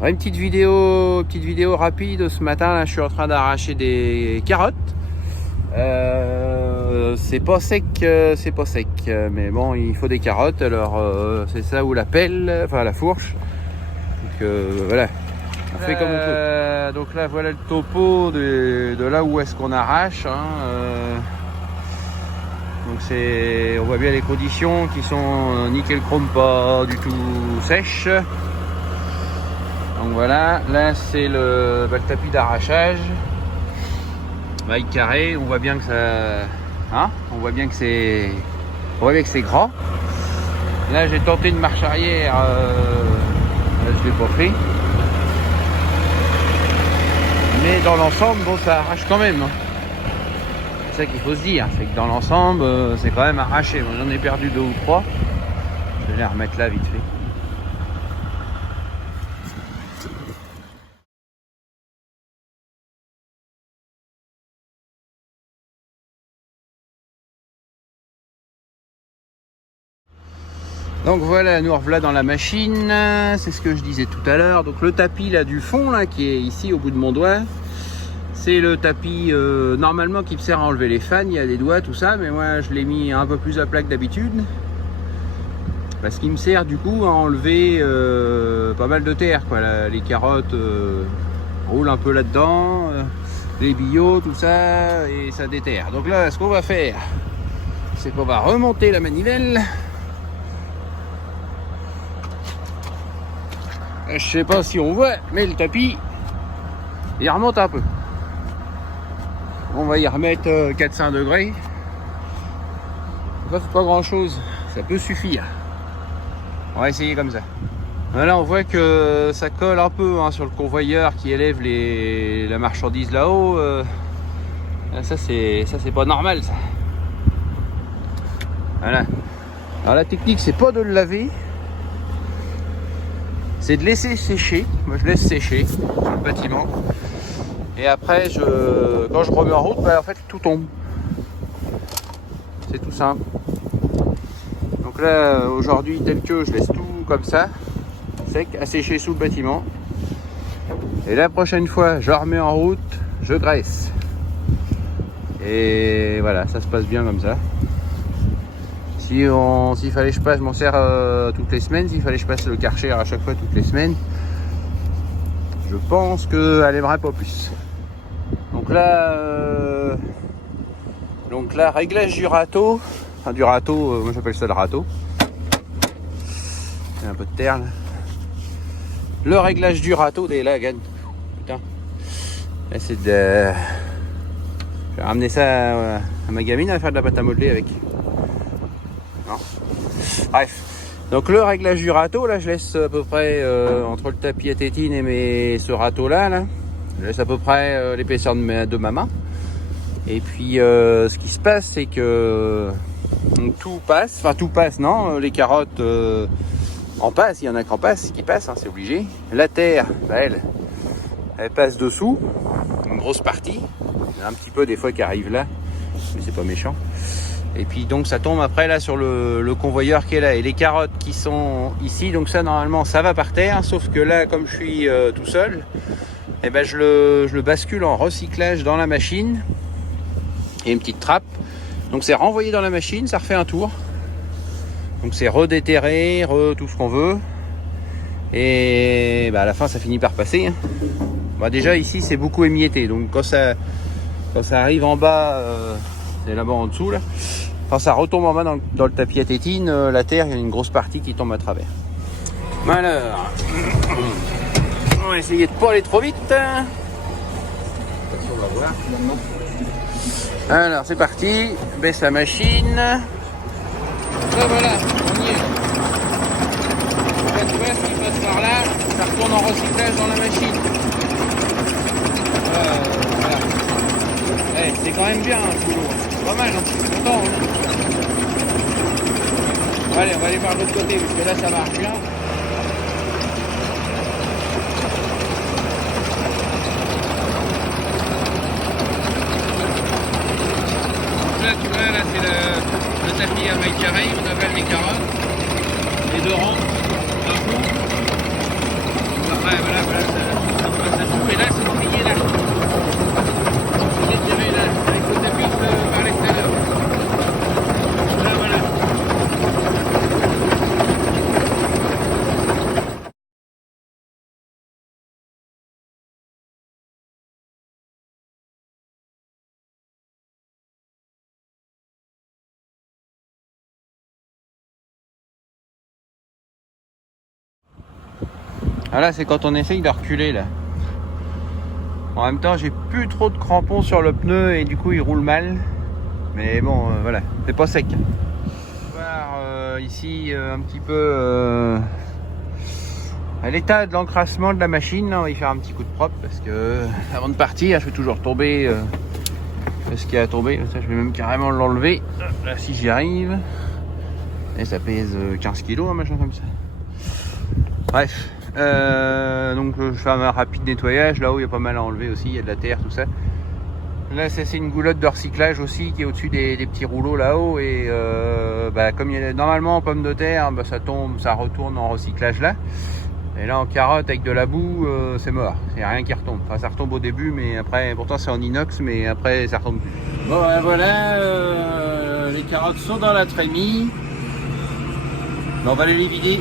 Ouais, une petite vidéo rapide ce matin. Là, je suis en train d'arracher des carottes. C'est pas sec, mais bon, il faut des carottes. Alors, c'est ça ou la pelle, enfin la fourche. Donc voilà, on fait comme on peut. Donc là, voilà le topo de là où est-ce qu'on arrache. Donc on voit bien les conditions qui sont nickel chrome, pas du tout sèches. Donc voilà, là c'est le tapis d'arrachage, maille carrée. On voit bien que ça, on voit bien que c'est gras. Là j'ai tenté une marche arrière, là, je l'ai pas fait. Mais dans l'ensemble, bon, ça arrache quand même. C'est ça qu'il faut se dire, c'est que dans l'ensemble, c'est quand même arraché. Moi, j'en ai perdu 2 ou 3. Je vais les remettre là vite fait. Donc voilà, nous revoilà dans la machine. C'est ce que je disais tout à l'heure. Donc le tapis là du fond là, qui est ici au bout de mon doigt, c'est le tapis normalement qui me sert à enlever les fans. Il y a des doigts, tout ça, mais moi je l'ai mis un peu plus à plat que d'habitude, parce qu'il me sert du coup à enlever pas mal de terre, quoi. Là, les carottes roulent un peu là-dedans, les billots, tout ça, et ça déterre. Donc là, ce qu'on va faire, c'est qu'on va remonter la manivelle. Je sais pas si on voit, mais le tapis, il remonte un peu. On va y remettre 400 degrés. Ça fait pas grand chose, ça peut suffire. On va essayer comme ça. Là on voit que ça colle un peu sur le convoyeur qui élève la marchandise là-haut. Ça c'est pas normal, ça. Voilà. Alors la technique, c'est pas de le laver, c'est de laisser sécher. Moi je laisse sécher sur le bâtiment. Et après, quand je remets en route, en fait tout tombe. C'est tout simple. Donc là, aujourd'hui, tel que, je laisse tout comme ça, sec, à sécher sous le bâtiment. Et la prochaine fois, je remets en route, je graisse. Et voilà, ça se passe bien comme ça. S'il fallait que je passe, je m'en sers toutes les semaines. S'il fallait que je passe le Karcher à chaque fois toutes les semaines, je pense qu'elle aimerait pas plus. Donc là, réglage du râteau. Enfin, du râteau, moi j'appelle ça le râteau. Il y a un peu de terre là. Le réglage du râteau des lags. Putain. Là, c'est de. Je vais ramener ça à ma gamine à faire de la pâte à modeler avec. Non. Bref. Donc le réglage du râteau, là je laisse à peu près entre le tapis à tétine et ce râteau là, je laisse à peu près l'épaisseur de ma main. Et puis ce qui se passe, c'est que tout passe, non, les carottes en passent, il y en a qui passent, c'est obligé. La terre, elle passe dessous, une grosse partie. Il y en a un petit peu des fois qui arrive là, mais c'est pas méchant. Et puis donc ça tombe après là sur le convoyeur qui est là. Et les carottes qui sont ici, donc ça normalement ça va par terre, sauf que là comme je suis tout seul, et ben je le bascule en recyclage dans la machine. Et une petite trappe. Donc c'est renvoyé dans la machine, ça refait un tour. Donc c'est redéterré, tout ce qu'on veut. Et à la fin ça finit par passer. Déjà ici c'est beaucoup émietté. Donc quand ça arrive en bas, c'est là-bas en dessous là. Quand ça retombe en bas dans le tapis à tétine, la terre, il y a une grosse partie qui tombe à travers. Alors, on va essayer de pas aller trop vite. On va voir finalement. Alors c'est parti, baisse la machine. Là voilà, on y est. Tu vois ce qui passe par là, ça retourne en recyclage dans la machine. Voilà. C'est quand même bien ce boulot. C'est pas mal, je suis content. Allez, on va aller voir de l'autre côté parce que là ça marche bien. Là tu vois, là c'est le tapis à maille carrée, on appelle les carottes, les 2 rangs d'un coup. Après voilà, Ah là, c'est quand on essaye de reculer là. En même temps, j'ai plus trop de crampons sur le pneu et du coup, il roule mal. Mais bon, voilà, c'est pas sec. On va voir ici un petit peu à l'état de l'encrassement de la machine. Là, on va y faire un petit coup de propre parce que avant de partir, je vais toujours tomber ce qui a tombé. Ça, je vais même carrément l'enlever. Là, si j'y arrive. Et ça pèse 15 kg, un machin comme ça. Bref. Donc je fais un rapide nettoyage. Là-haut, il y a pas mal à enlever aussi. Il y a de la terre, tout ça. Là, c'est une goulotte de recyclage aussi qui est au-dessus des petits rouleaux là-haut. Et comme il y a normalement en pommes de terre, ça tombe, ça retourne en recyclage là. Et là, en carotte avec de la boue, c'est mort. Il n'y a rien qui retombe. Enfin, ça retombe au début, mais après, pourtant c'est en inox, mais après, ça retombe plus. Bon, voilà, les carottes sont dans la trémie. On va aller les vider.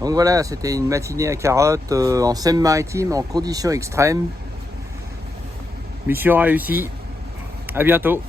Donc voilà, c'était une matinée à Carottes en Seine-Maritime en conditions extrêmes. Mission réussie. À bientôt.